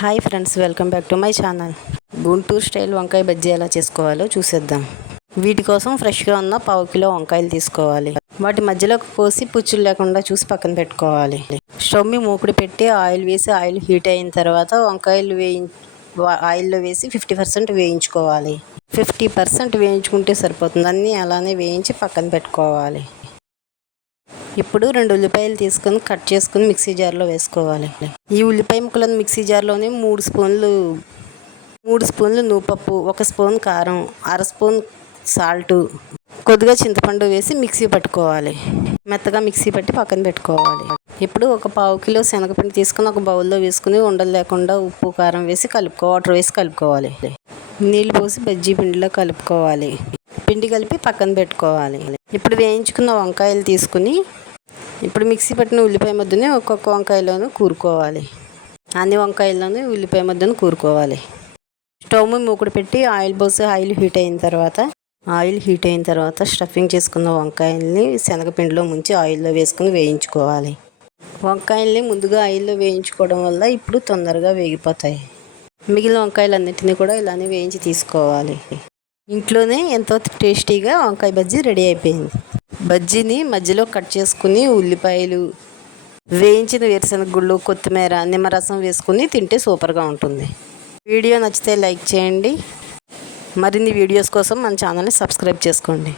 Hi friends, welcome back to my channel. Guntur style వంకాయ బజ్జీ ఎలా చేసుకోవాలో చూసేద్దాం. వీటి కోసం ఫ్రెష్గా ఉన్న 1/2 కిలో వంకాయలు తీసుకోవాలి. వాటి మధ్యలోకి కోసి పుచ్చులు లేకుండా చూసి పక్కన పెట్టుకోవాలి. స్టవ్ మీద మూకుడు పెట్టి ఆయిల్ వేసి ఆయిల్ హీట్ అయిన తర్వాత వంకాయలు ఆయిల్లో వేసి 50% వేయించుకోవాలి. 50% వేయించుకుంటే సరిపోతుంది. అన్నీ అలానే వేయించి పక్కన పెట్టుకోవాలి. ఇప్పుడు 2 ఉల్లిపాయలు తీసుకొని కట్ చేసుకుని మిక్సీ జార్లో వేసుకోవాలి. ఈ ఉల్లిపాయ ముక్కలను మిక్సీ జార్లోనే 3 స్పూన్లు నూపప్పు, 1 స్పూన్ కారం, 1/2 స్పూన్ సాల్టు, కొద్దిగా చింతపండు వేసి మిక్సీ పట్టుకోవాలి. మెత్తగా మిక్సీ పట్టి పక్కన పెట్టుకోవాలి. ఇప్పుడు 1/4 కిలో శనగపిండి తీసుకుని ఒక బౌల్లో వేసుకుని ఉండలు లేకుండా ఉప్పు కారం వేసి వాటర్ వేసి కలుపుకోవాలి. నీళ్ళు పోసి బజ్జీ పిండిలో కలుపుకోవాలి. పిండి కలిపి పక్కన పెట్టుకోవాలి. ఇప్పుడు వేయించుకున్న వంకాయలు తీసుకుని ఇప్పుడు మిక్సీ పట్టిన ఉల్లిపాయ ముద్దని ఒక్కొక్క వంకాయలోనూ కూరుకోవాలి. అన్ని వంకాయల్లోనూ ఉల్లిపాయ ముద్దను కూరుకోవాలి. స్టవ్ మీద మూకుడు పెట్టి ఆయిల్ పోసి ఆయిల్ హీట్ అయిన తర్వాత స్టఫింగ్ చేసుకున్న వంకాయల్ని శనగపిండిలో ముంచి ఆయిల్లో వేసుకుని వేయించుకోవాలి. వంకాయల్ని ముందుగా ఆయిల్లో వేయించుకోవడం వల్ల ఇప్పుడు తొందరగా వేగిపోతాయి. మిగిలిన వంకాయలన్నిటినీ కూడా ఇలానే వేయించి తీసుకోవాలి. ఇంట్లోనే ఎంతో టేస్టీగా వంకాయ బజ్జీ రెడీ అయిపోయింది. బజ్జీని మధ్యలో కట్ చేసుకుని ఉల్లిపాయలు, వేయించిన వేరుశనగ గుళ్ళు, కొత్తిమీర, నిమ్మరసం వేసుకుని తింటే సూపర్గా ఉంటుంది. వీడియో నచ్చితే లైక్ చేయండి. మరిన్ని వీడియోస్ కోసం మన ఛానల్ని సబ్స్క్రైబ్ చేసుకోండి.